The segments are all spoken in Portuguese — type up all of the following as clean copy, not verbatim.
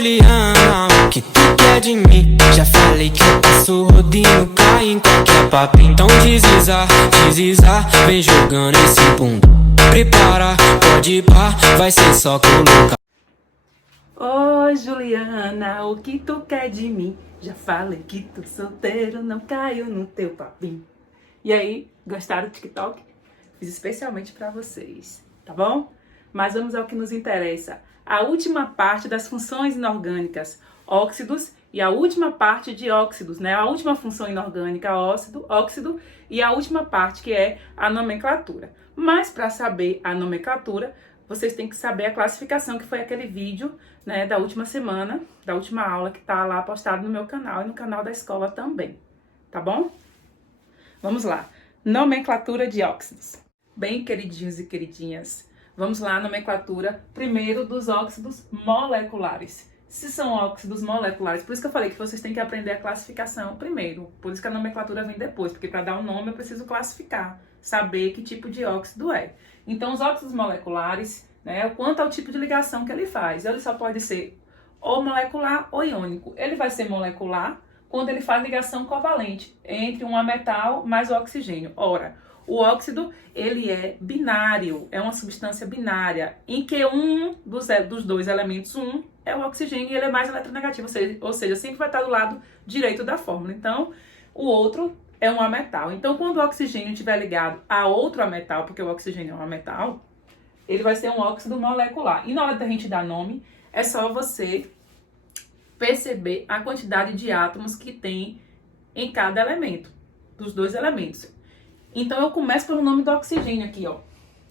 Juliana, o que tu quer de mim? Já falei que eu passo rodinho, cai em qualquer papo. Então desliza, vem jogando esse bunda. Prepara, pode ir pá, vai ser só colocar. Ô Juliana, o que tu quer de mim? Já falei que tô solteiro, não caio no teu papinho. E aí, gostaram do TikTok? Fiz especialmente pra vocês, tá bom? Mas vamos ao que nos interessa. A última parte das funções inorgânicas, óxidos, e a última parte de óxidos, né? A última função inorgânica, óxido, e a última parte que é a nomenclatura. Mas para saber a nomenclatura, vocês têm que saber a classificação, que foi aquele vídeo, né, da última semana, da última aula, que tá lá postado no meu canal e no canal da escola também, tá bom? Vamos lá. Nomenclatura de óxidos. Bem, queridinhos e queridinhas, vamos lá, nomenclatura primeiro dos óxidos moleculares. Se são óxidos moleculares, por isso que eu falei que vocês têm que aprender a classificação primeiro, por isso que a nomenclatura vem depois, porque para dar um nome eu preciso classificar, saber que tipo de óxido é. Então, os óxidos moleculares, né, quanto ao tipo de ligação que ele faz, ele só pode ser ou molecular ou iônico. Ele vai ser molecular quando ele faz ligação covalente entre um metal mais o oxigênio. Ora, o óxido, ele é binário, é uma substância binária, em que um dos dois elementos, um é o oxigênio e ele é mais eletronegativo, ou seja, sempre vai estar do lado direito da fórmula. Então, o outro é um ametal. Então, quando o oxigênio estiver ligado a outro ametal, porque o oxigênio é um ametal, ele vai ser um óxido molecular. E na hora da gente dar nome, é só você perceber a quantidade de átomos que tem em cada elemento, dos dois elementos. Então, eu começo pelo nome do oxigênio aqui, ó.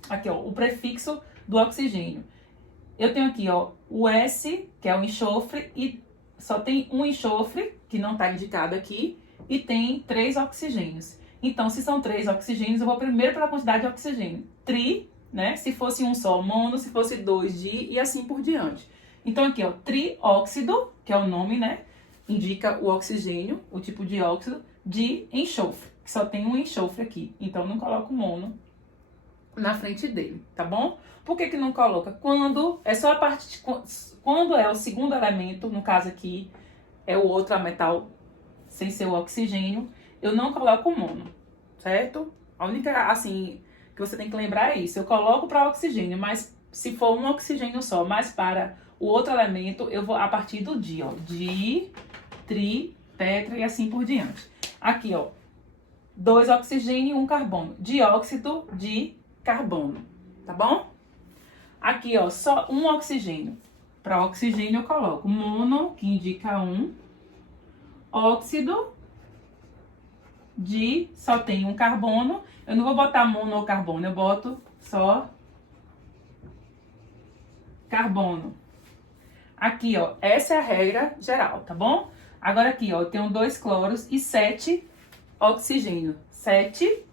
Aqui, ó, o prefixo do oxigênio. Eu tenho aqui, ó, o S, que é o enxofre, e só tem um enxofre, que não está indicado aqui, e tem 3 oxigênios. Então, se são 3 oxigênios, eu vou primeiro pela quantidade de oxigênio. Tri, né? Se fosse um só, mono, se fosse 2, di, e assim por diante. Então, aqui, ó, trióxido, que é o nome, né? Indica o oxigênio, o tipo de óxido, de enxofre, que só tem um enxofre aqui. Então, não coloco mono na frente dele, tá bom? Por que que não coloca? Quando é só a parte de, quando é o segundo elemento, no caso aqui, é o outro metal sem ser o oxigênio, eu não coloco mono, certo? A única, assim, que você tem que lembrar é isso. Eu coloco para oxigênio, mas se for um oxigênio só, mas para o outro elemento, eu vou a partir do di, ó. Di, tri, tetra e assim por diante. Aqui, ó, 2 oxigênio e 1 carbono. Dióxido de carbono, tá bom? Aqui, ó, só um oxigênio. Para oxigênio eu coloco mono, que indica 1. Óxido de, só tem um carbono. Eu não vou botar mono ou carbono, eu boto só carbono. Aqui, ó, essa é a regra geral, tá bom? Agora aqui, ó, eu tenho 2 cloros e 7 oxigênio. 7,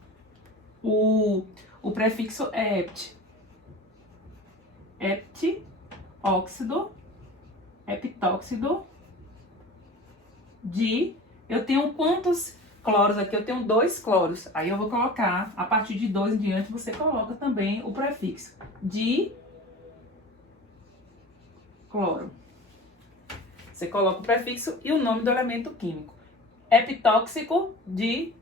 o prefixo é ept. Ept, óxido, heptóxido, de... Eu tenho quantos cloros aqui? Eu tenho 2 cloros. Aí eu vou colocar, a partir de 2 em diante, você coloca também o prefixo de cloro. Você coloca o prefixo e o nome do elemento químico. Epitóxico de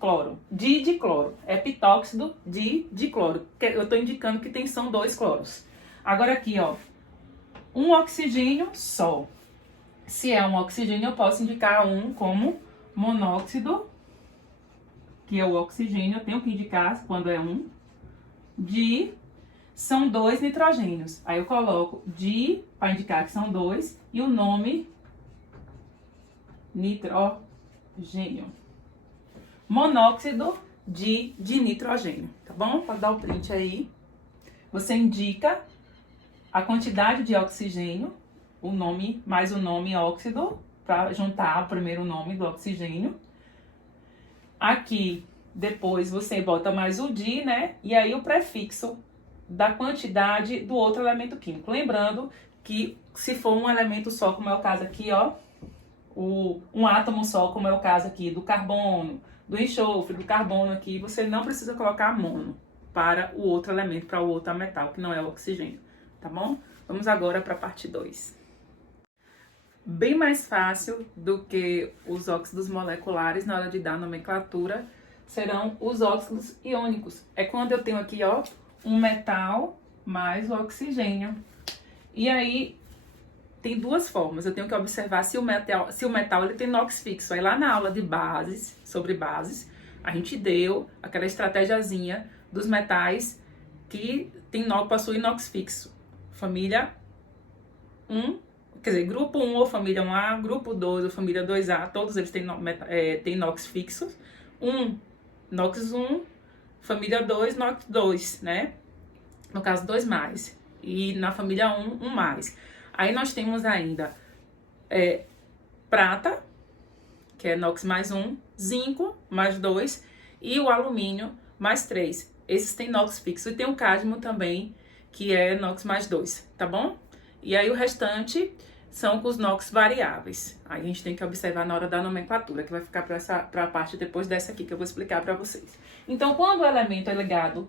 cloro. De cloro. Epitóxido de cloro. Eu estou indicando que são 2 cloros. Agora aqui, ó, um oxigênio só. Se é um oxigênio, eu posso indicar um como monóxido, que é o oxigênio, eu tenho que indicar quando é um. De, são 2 nitrogênios. Aí eu coloco de, para indicar que são 2, e o nome nitrogênio. Monóxido de nitrogênio, tá bom? Pode dar o print aí. Você indica a quantidade de oxigênio, o nome mais o nome óxido, para juntar o primeiro nome do oxigênio. Aqui, depois você bota mais o di, né? E aí o prefixo da quantidade do outro elemento químico. Lembrando que se for um elemento só, como é o caso aqui, ó, um átomo só, como é o caso aqui do carbono, do enxofre, do carbono aqui, você não precisa colocar mono para o outro elemento, para o outro metal, que não é o oxigênio, tá bom? Vamos agora para a parte 2. bem mais fácil do que os óxidos moleculares na hora de dar nomenclatura, serão os óxidos iônicos. É quando eu tenho aqui, ó, um metal mais o oxigênio. E aí tem duas formas. Eu tenho que observar se o metal ele tem NOx fixo. Aí lá na aula de bases, sobre bases, a gente deu aquela estratégiazinha dos metais que possuem NOx fixo. Família 1, quer dizer, grupo 1 ou família 1A, grupo 2 ou família 2A, todos eles têm NOx fixo. NOx 1, família 2, NOx 2, né? No caso, 2+. E na família 1, 1+. Aí nós temos ainda prata, que é NOx mais 1, zinco mais 2 e o alumínio mais 3. Esses têm NOx fixo. E tem o cádmio também, que é NOx mais 2, tá bom? E aí o restante são com os NOx variáveis. Aí a gente tem que observar na hora da nomenclatura, que vai ficar para a parte depois dessa aqui, que eu vou explicar para vocês. Então, quando o elemento é ligado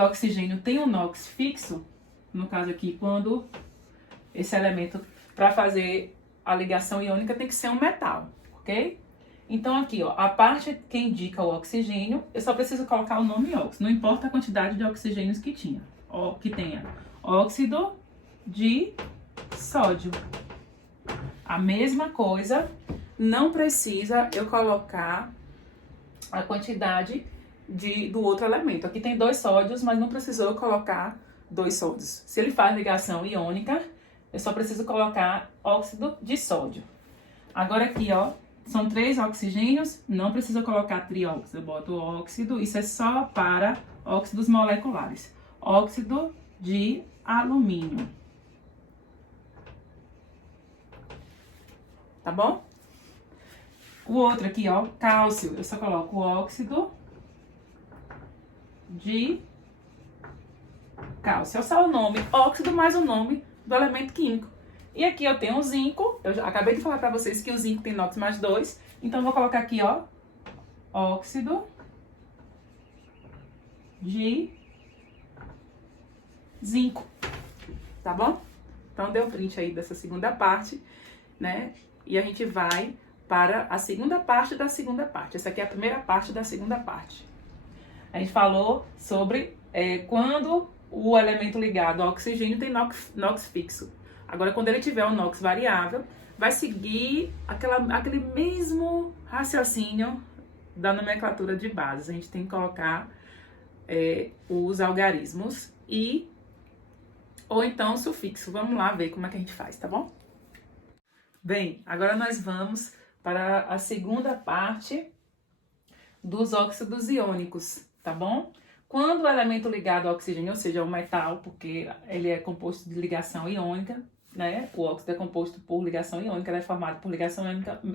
ao oxigênio tem um NOx fixo, no caso aqui, quando esse elemento, para fazer a ligação iônica, tem que ser um metal, ok? Então aqui, ó, a parte que indica o oxigênio, eu só preciso colocar o nome óxido, não importa a quantidade de oxigênios que tenha. Óxido de sódio. A mesma coisa, não precisa eu colocar a quantidade do outro elemento. Aqui tem 2 sódios, mas não precisou eu colocar 2 sódios. Se ele faz ligação iônica, eu só preciso colocar óxido de sódio. Agora aqui, ó, são 3 oxigênios, não preciso colocar trióxido. Eu boto óxido, isso é só para óxidos moleculares. Óxido de alumínio. Tá bom? O outro aqui, ó, cálcio, eu só coloco o óxido de cálcio. É só o nome, óxido mais o nome do elemento químico. E aqui eu tenho o zinco, eu já acabei de falar para vocês que o zinco tem NOx mais 2, então eu vou colocar aqui, ó, óxido de zinco, tá bom? Então deu print aí dessa segunda parte, né? E a gente vai para a segunda parte da segunda parte. Essa aqui é a primeira parte da segunda parte. A gente falou sobre quando o elemento ligado ao oxigênio tem NOx fixo. Agora, quando ele tiver um NOx variável, vai seguir aquele mesmo raciocínio da nomenclatura de bases. A gente tem que colocar os algarismos ou então o sufixo. Vamos lá ver como é que a gente faz, tá bom? Bem, agora nós vamos para a segunda parte dos óxidos iônicos, tá bom? Quando o elemento ligado ao oxigênio, ou seja, o metal, porque ele é composto de ligação iônica, né? O óxido é composto por ligação iônica, ele é formado por ligação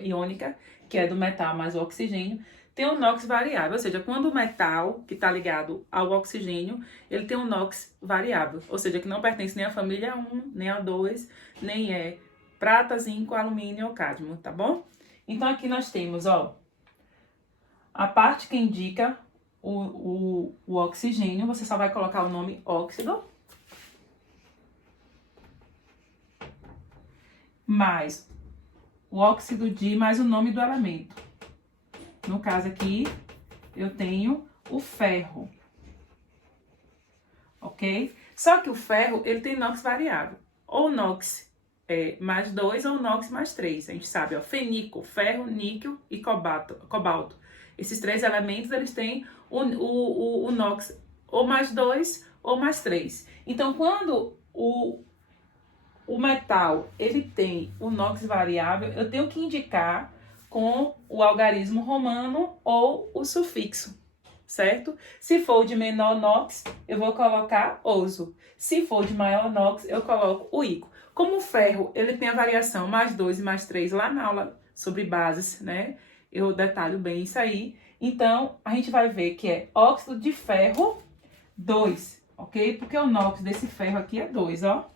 iônica, que é do metal mais o oxigênio, tem um NOx variável, ou seja, quando o metal que está ligado ao oxigênio, ele tem um NOx variável, ou seja, que não pertence nem à família 1, nem a 2, nem é prata, zinco, alumínio ou cádmio, tá bom? Então aqui nós temos, ó, a parte que indica o oxigênio, você só vai colocar o nome óxido, mais o óxido de, mais o nome do elemento. No caso aqui, eu tenho o ferro, ok? Só que o ferro, ele tem NOx variável, ou NOx mais 2 ou NOx mais 3. A gente sabe, ó, feníquio, ferro, níquel e cobalto. Esses 3 elementos, eles têm o NOx ou mais 2 ou mais 3. Então, quando o metal, ele tem o NOx variável, eu tenho que indicar com o algarismo romano ou o sufixo, certo? Se for de menor NOx, eu vou colocar oso. Se for de maior NOx, eu coloco o ico. Como o ferro, ele tem a variação mais 2 e mais 3 lá na aula sobre bases, né? Eu detalho bem isso aí. Então, a gente vai ver que é óxido de ferro 2, ok? Porque o NOx desse ferro aqui é 2, ó.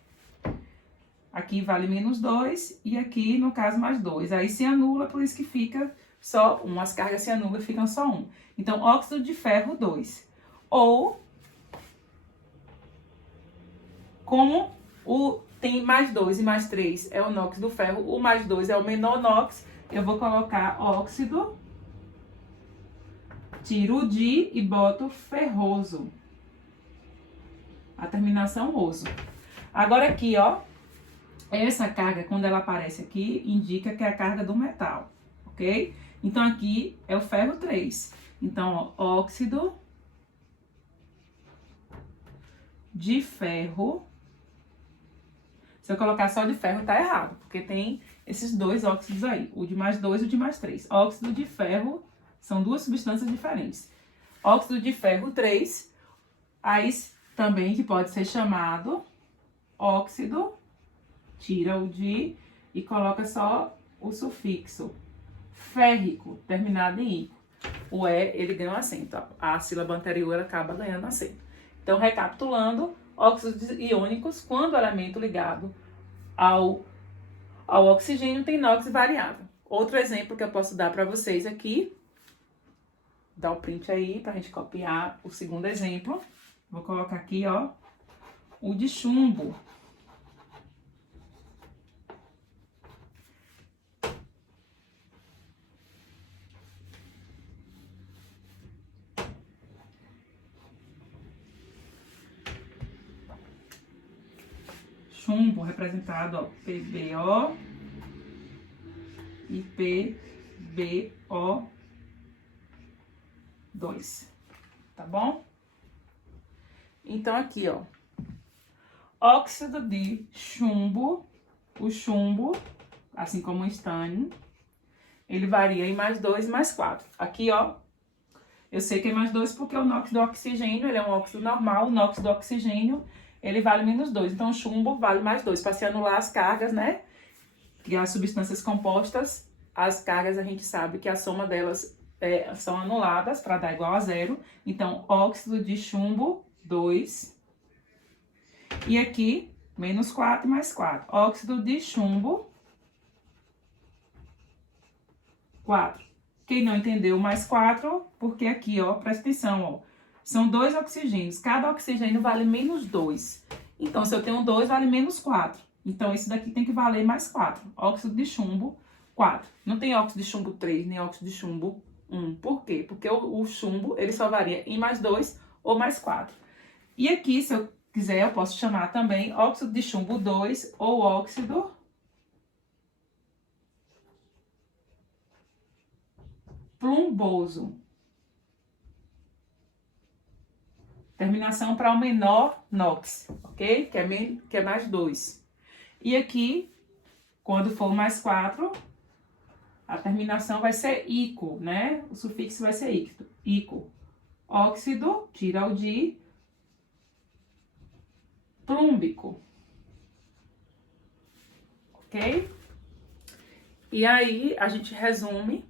Aqui vale menos 2 e aqui, no caso, mais 2. Aí se anula, por isso que fica só 1. As cargas se anulam e ficam só 1. Então, óxido de ferro 2. Ou, como tem mais 2 e mais 3 é o NOx do ferro, o mais 2 é o menor NOx, eu vou colocar óxido, tiro o di e boto ferroso. A terminação oso. Agora aqui, ó, essa carga, quando ela aparece aqui, indica que é a carga do metal, ok? Então aqui é o ferro 3. Então, ó, óxido de ferro. Se eu colocar só de ferro, tá errado, porque tem esses dois óxidos aí, o de mais 2 e o de mais 3. Óxido de ferro são duas substâncias diferentes. Óxido de ferro 3, aí também que pode ser chamado óxido, tira o de e coloca só o sufixo férrico, terminado em ico. O E, ele ganha um acento, a sílaba anterior acaba ganhando acento. Então, recapitulando, óxidos iônicos, quando o elemento ligado ao oxigênio tem NOx variável. Outro exemplo que eu posso dar para vocês aqui, dá o print aí para a gente copiar o segundo exemplo. Vou colocar aqui, ó, o de chumbo. Chumbo representado, ó, PbO e PbO2, tá bom? Então aqui, ó, óxido de chumbo, o chumbo, assim como o estânio, ele varia em mais 2 e mais 4. Aqui, ó, eu sei que é mais 2 porque o NOx do oxigênio, ele é um óxido normal, o NOx do oxigênio, ele vale menos 2. Então, o chumbo vale mais 2. Para se anular as cargas, né? Que as substâncias compostas, as cargas a gente sabe que a soma delas são anuladas para dar igual a 0. Então, óxido de chumbo, 2. E aqui, menos 4 mais 4. Óxido de chumbo, 4. Quem não entendeu, mais 4, porque aqui, ó, presta atenção, ó. São 2 oxigênios. Cada oxigênio vale menos 2. Então, se eu tenho 2, vale menos 4. Então, esse daqui tem que valer mais 4. Óxido de chumbo, 4. Não tem óxido de chumbo 3, nem óxido de chumbo 1. Por quê? Porque o chumbo, ele só varia em mais 2 ou mais 4. E aqui, se eu quiser, eu posso chamar também óxido de chumbo 2 ou óxido plumboso. Terminação para o menor NOx, ok? Que é mais 2. E aqui, quando for mais 4, a terminação vai ser ico, né? O sufixo vai ser ico. Óxido, tira o de, plúmbico. Ok? E aí, a gente resume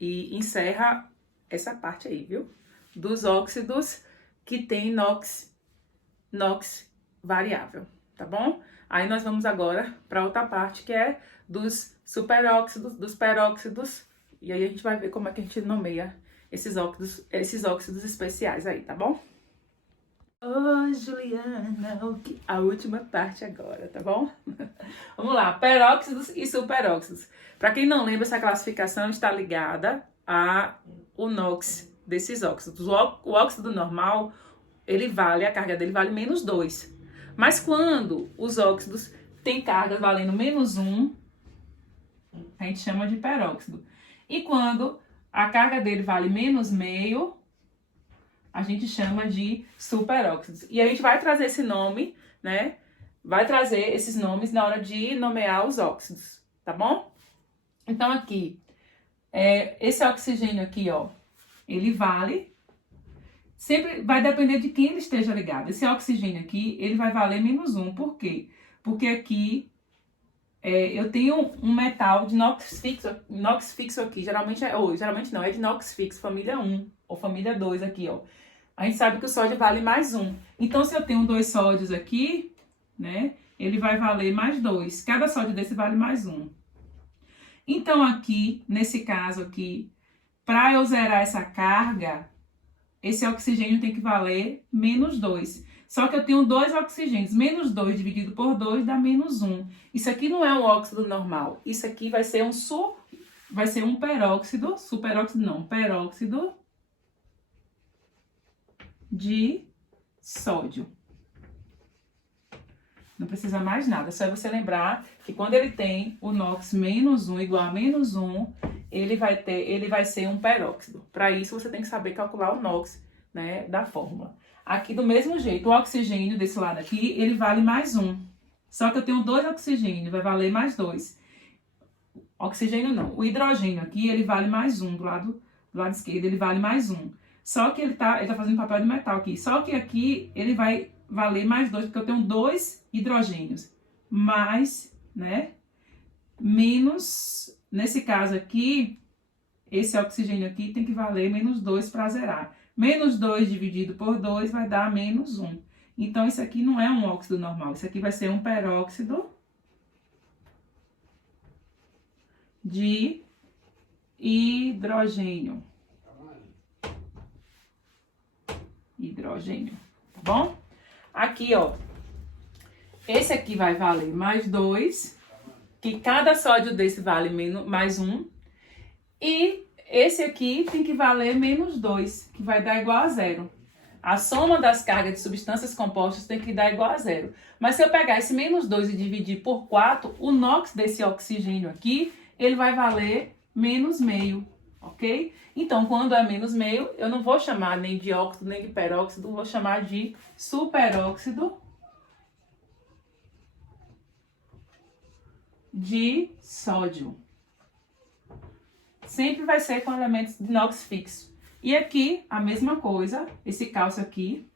e encerra essa parte aí, viu? Dos óxidos que tem NOx variável, tá bom? Aí nós vamos agora para outra parte que é dos superóxidos, dos peróxidos, e aí a gente vai ver como é que a gente nomeia esses óxidos especiais aí, tá bom? Ô, Juliana, a última parte agora, tá bom? Vamos lá, peróxidos e superóxidos. Para quem não lembra, essa classificação está ligada ao NOx desses óxidos. O óxido normal, a carga dele vale menos 2. Mas quando os óxidos têm cargas valendo menos 1, a gente chama de peróxido. E quando a carga dele vale menos meio, a gente chama de superóxidos. E a gente vai trazer esse nome, né? Vai trazer esses nomes na hora de nomear os óxidos, tá bom? Então aqui, esse oxigênio aqui, ó, ele vale, sempre vai depender de quem ele esteja ligado. Esse oxigênio aqui, ele vai valer menos 1. Por quê? Porque aqui eu tenho um metal de NOx fixo aqui, geralmente não, é de NOx fixo, família 1 ou família 2 aqui, ó. A gente sabe que o sódio vale mais 1. Então, se eu tenho 2 sódios aqui, né, ele vai valer mais 2. Cada sódio desse vale mais 1. Então, aqui, nesse caso aqui, para eu zerar essa carga, esse oxigênio tem que valer menos 2. Só que eu tenho 2 oxigênios. Menos 2 dividido por 2 dá menos 1. Isso aqui não é um óxido normal. Isso aqui vai ser um peróxido. Superóxido não. Peróxido de sódio. Não precisa mais nada. Só é você lembrar que quando ele tem o NOx menos 1 igual a menos 1, ele vai ser um peróxido. Para isso, você tem que saber calcular o NOx, né, da fórmula. Aqui, do mesmo jeito, o oxigênio desse lado aqui, ele vale mais 1. Só que eu tenho 2 oxigênios, vai valer mais 2. Oxigênio não. O hidrogênio aqui, ele vale mais 1. Do lado esquerdo, ele vale mais 1. Só que ele tá fazendo papel de metal aqui. Só que aqui, ele vai valer mais 2, porque eu tenho 2 hidrogênios. Mais, né? Menos, nesse caso aqui, esse oxigênio aqui tem que valer menos 2 para zerar. Menos 2 dividido por 2 vai dar menos 1. Então, isso aqui não é um óxido normal. Isso aqui vai ser um peróxido de hidrogênio. Hidrogênio, tá bom? Aqui, ó. Esse aqui vai valer mais 2, que cada sódio desse vale mais 1. E esse aqui tem que valer menos 2, que vai dar igual a 0. A soma das cargas de substâncias compostas tem que dar igual a 0. Mas se eu pegar esse menos 2 e dividir por 4, o NOx desse oxigênio aqui, ele vai valer menos meio, ok? Então, quando é menos meio, eu não vou chamar nem de óxido nem de peróxido, vou chamar de superóxido de sódio. Sempre vai ser com elementos de inox fixo. E aqui, a mesma coisa, esse cálcio aqui,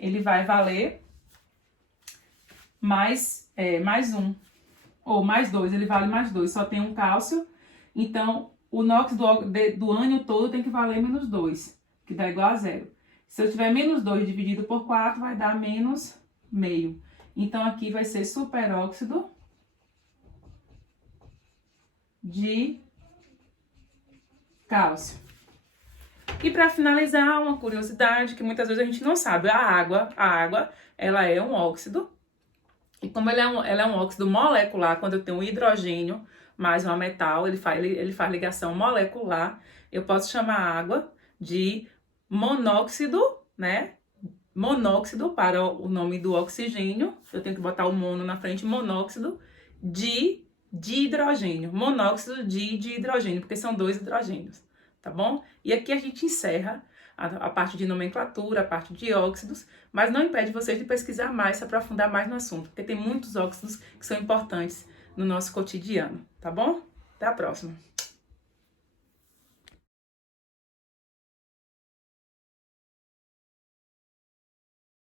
ele vai valer mais 1, ou mais 2, ele vale mais 2, só tem um cálcio, então o NOx do ânion todo tem que valer menos 2, que dá igual a 0. Se eu tiver menos 2 dividido por 4, vai dar menos meio. Então, aqui vai ser superóxido de cálcio. E para finalizar, uma curiosidade que muitas vezes a gente não sabe. A água, ela é um óxido. E como ela é um óxido molecular, quando eu tenho um hidrogênio mais um metal, ele faz ligação molecular, eu posso chamar a água de monóxido, né? Monóxido para o nome do oxigênio. Eu tenho que botar o mono na frente, monóxido de hidrogênio. Monóxido de hidrogênio, porque são 2 hidrogênios, tá bom? E aqui a gente encerra a parte de nomenclatura, a parte de óxidos, mas não impede vocês de pesquisar mais, se aprofundar mais no assunto, porque tem muitos óxidos que são importantes no nosso cotidiano, tá bom? Até a próxima!